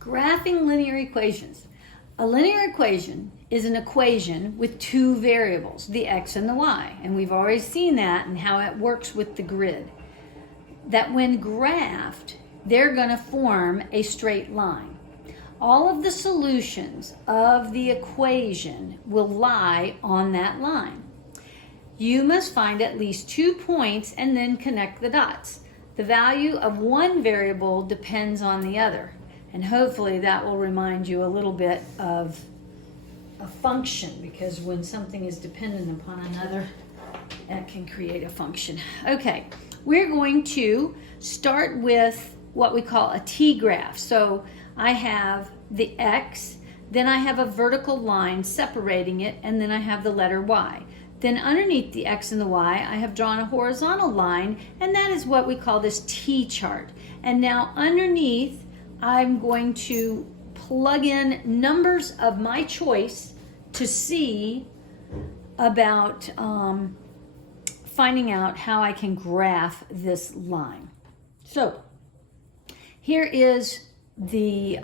Graphing linear equations. A linear equation is an equation with two variables, the x and the y. And we've already seen that and how it works with the grid. That when graphed, they're going to form a straight line. All of the solutions of the equation will lie on that line. You must find at least 2 points and then connect the dots. The value of one variable depends on the other. And hopefully that will remind you a little bit of a function, because when something is dependent upon another, that can create a function. Okay, we're going to start with what we call a t-graph. So I have the x, then I have a vertical line separating it, and then I have the letter y. Then underneath the x and the y, I have drawn a horizontal line, and that is what we call this t-chart. And now underneath, I'm going to plug in numbers of my choice to see about finding out how I can graph this line. So here is the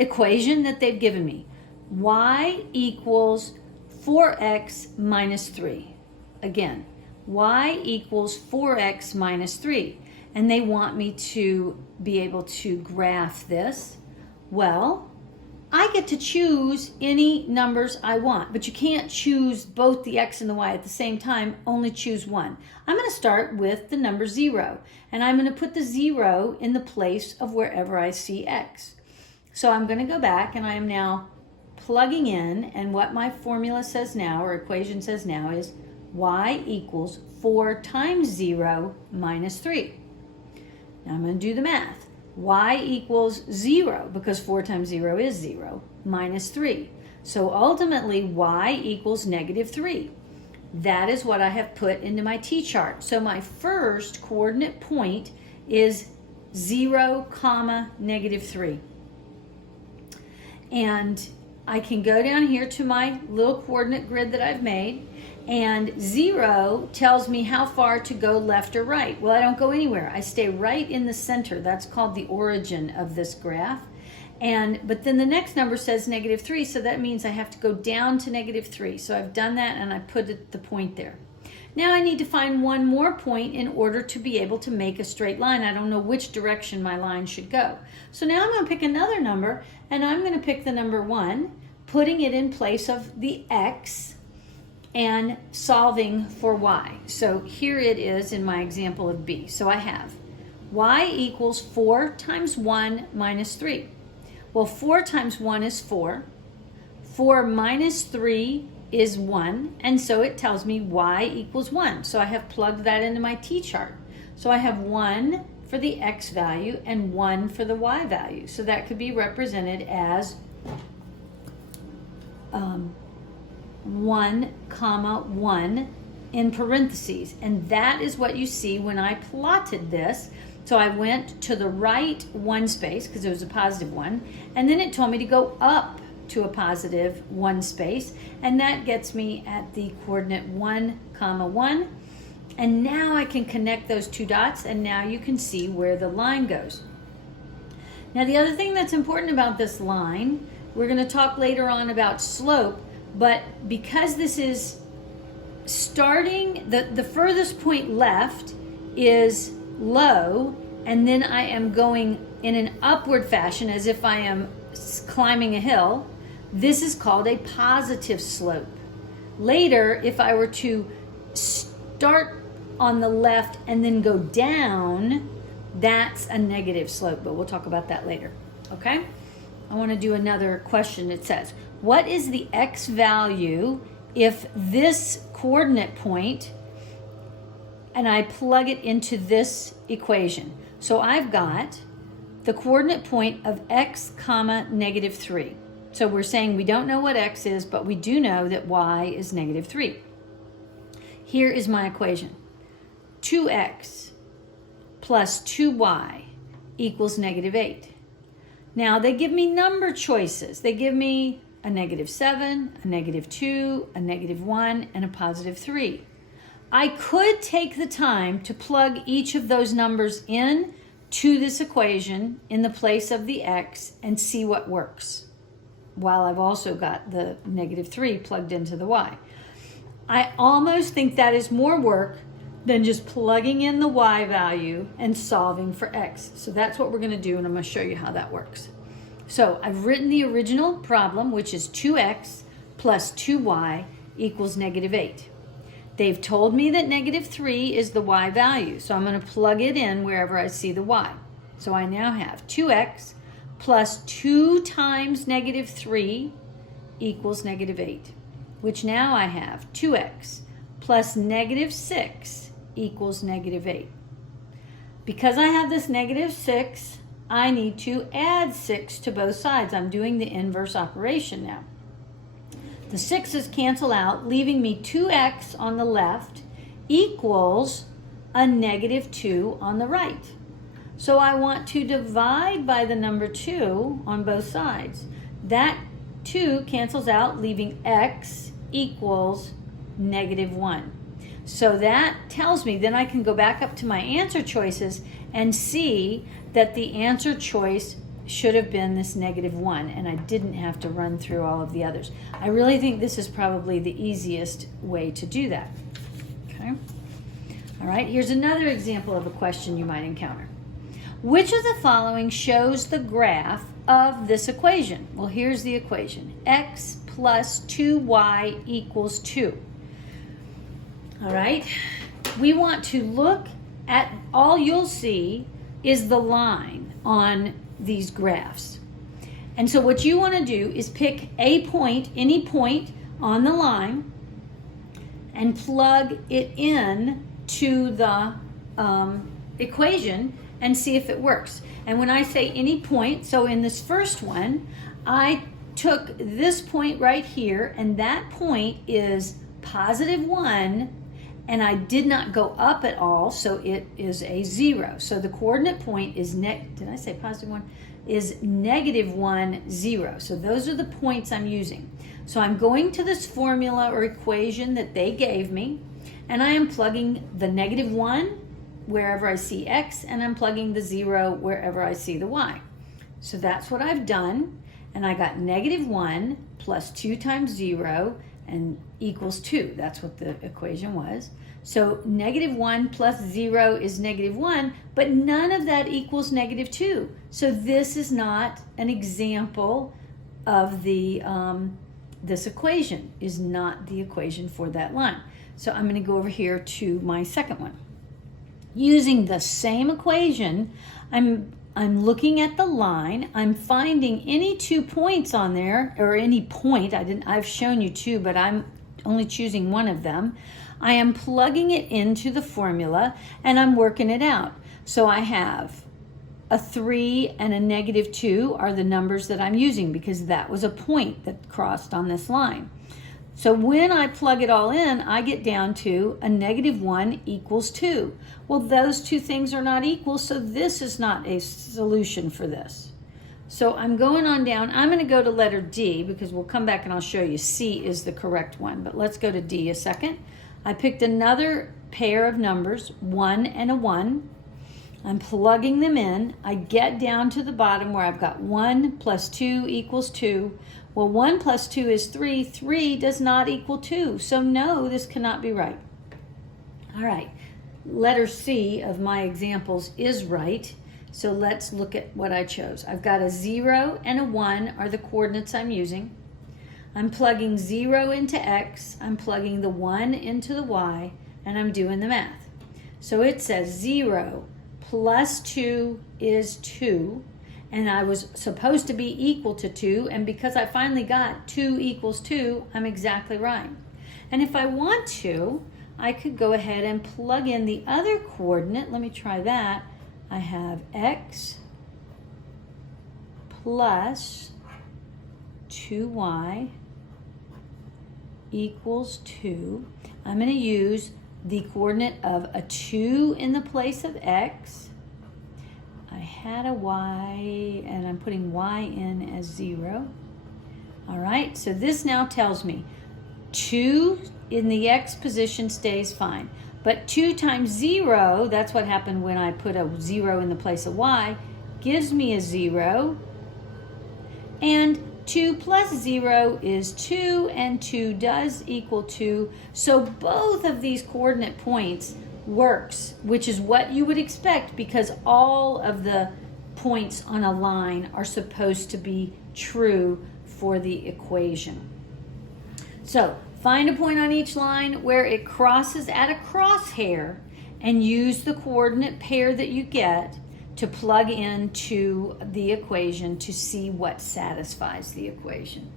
equation that they've given me. Y equals 4x minus 3. Again, y equals 4x minus 3. And they want me to be able to graph this. Well, I get to choose any numbers I want, but you can't choose both the x and the y at the same time, only choose one. I'm going to start with the number 0, and I'm going to put the 0 in the place of wherever I see x. So I'm going to go back, and I am now plugging in, and what my formula says now, or equation says now, is y equals 4 times 0 minus 3. Now I'm going to do the math. Y equals 0, because 4 times 0 is 0, minus 3. So ultimately, y equals negative 3. That is what I have put into my t-chart. So my first coordinate point is 0, negative 3. And I can go down here to my little coordinate grid that I've made, and 0 tells me how far to go left or right. Well, I don't go anywhere. I stay right in the center. That's called the origin of this graph. But then the next number says negative 3, so that means I have to go down to negative 3. So I've done that, and I put the point there. Now I need to find one more point in order to be able to make a straight line. I don't know which direction my line should go. So now I'm going to pick another number, and I'm going to pick the number 1, putting it in place of the x, and solving for y. So here it is in my example of B. So I have y equals 4 times 1 minus 3. Well, 4 times 1 is 4. 4 minus 3 is 1. And so it tells me y equals 1. So I have plugged that into my t-chart. So I have 1 for the x value and 1 for the y value. So that could be represented as 1, 1 in parentheses, and that is what you see when I plotted this. So I went to the right 1 space because it was a positive 1, and then it told me to go up to a positive 1 space, and that gets me at the coordinate 1, 1, and now I can connect those two dots, and now you can see where the line goes. Now the other thing that's important about this line, we're going to talk later on about slope, but because this is starting, the furthest point left is low, and then I am going in an upward fashion as if I am climbing a hill. This is called a positive slope. Later, if I were to start on the left and then go down, that's a negative slope, but we'll talk about that later, okay? I want to do another question. It says, what is the x value if this coordinate point, and I plug it into this equation? So I've got the coordinate point of x, negative 3. So we're saying we don't know what x is, but we do know that y is negative 3. Here is my equation. 2x plus 2y equals negative 8. Now they give me number choices. They give me a negative 7, a negative 2, a negative 1, and a positive 3. I could take the time to plug each of those numbers in to this equation in the place of the x and see what works, while I've also got the -3 plugged into the y. I almost think that is more work than just plugging in the y value and solving for x. So that's what we're going to do, and I'm going to show you how that works. So I've written the original problem, which is 2x plus 2y equals -8. They've told me that -3 is the y value, so I'm going to plug it in wherever I see the y. So I now have 2x plus 2 times -3 equals -8, which now I have 2x plus -6 equals -8. Because I have this -6, I need to add 6 to both sides. I'm doing the inverse operation now. The 6's cancel out, leaving me 2x on the left equals a -2 on the right. So I want to divide by the number 2 on both sides. That 2 cancels out, leaving x equals -1. So that tells me then I can go back up to my answer choices and see that the answer choice should have been this -1, and I didn't have to run through all of the others. I really think this is probably the easiest way to do that. Okay. All right, here's another example of a question you might encounter. Which of the following shows the graph of this equation? Well, here's the equation. X plus 2y equals 2. All right, we want to look at, all you'll see is the line on these graphs. And so what you want to do is pick a point, any point on the line, and plug it in to the equation and see if it works. And when I say any point, so in this first one, I took this point right here, and that point is +1, and I did not go up at all, so it is a 0. So the coordinate point is did I say +1? Is -1, 0. So those are the points I'm using. So I'm going to this formula or equation that they gave me, and I am plugging the -1 wherever I see x, and I'm plugging the 0 wherever I see the y. So that's what I've done, and I got -1 plus 2 times 0 and equals 2. That's what the equation was. So -1 plus 0 is -1, but none of that equals -2. So this is not an example of the, this equation is not the equation for that line. So I'm going to go over here to my second one. Using the same equation, I'm looking at the line, I'm finding any 2 points on there, or any point, I've shown you 2, but I'm only choosing one of them. I am plugging it into the formula, and I'm working it out. So I have a 3 and a -2 are the numbers that I'm using, because that was a point that crossed on this line. So when I plug it all in, I get down to a -1 equals 2. Well, those two things are not equal, so this is not a solution for this. So I'm going on down. I'm going to go to letter D, because we'll come back and I'll show you C is the correct one. But let's go to D a second. I picked another pair of numbers, 1 and a 1. I'm plugging them in. I get down to the bottom where I've got 1 plus 2 equals 2. Well, 1 plus 2 is 3. 3 does not equal 2. So no, this cannot be right. All right, letter C of my examples is right. So let's look at what I chose. I've got a 0 and a 1 are the coordinates I'm using. I'm plugging 0 into x. I'm plugging the 1 into the y, and I'm doing the math. So it says 0 plus 2 is 2. And I was supposed to be equal to 2, and because I finally got 2 equals 2, I'm exactly right. And if I want to, I could go ahead and plug in the other coordinate. Let me try that. I have x plus 2y equals 2. I'm going to use the coordinate of a 2 in the place of x. I had a y, and I'm putting y in as 0. All right, so this now tells me 2 in the x position stays fine, But 2 times 0, that's what happened when I put a 0 in the place of y, gives me a 0. And 2 plus 0 is 2, and 2 does equal 2. So both of these coordinate points works, which is what you would expect, because all of the points on a line are supposed to be true for the equation. So find a point on each line where it crosses at a crosshair and use the coordinate pair that you get to plug into the equation to see what satisfies the equation.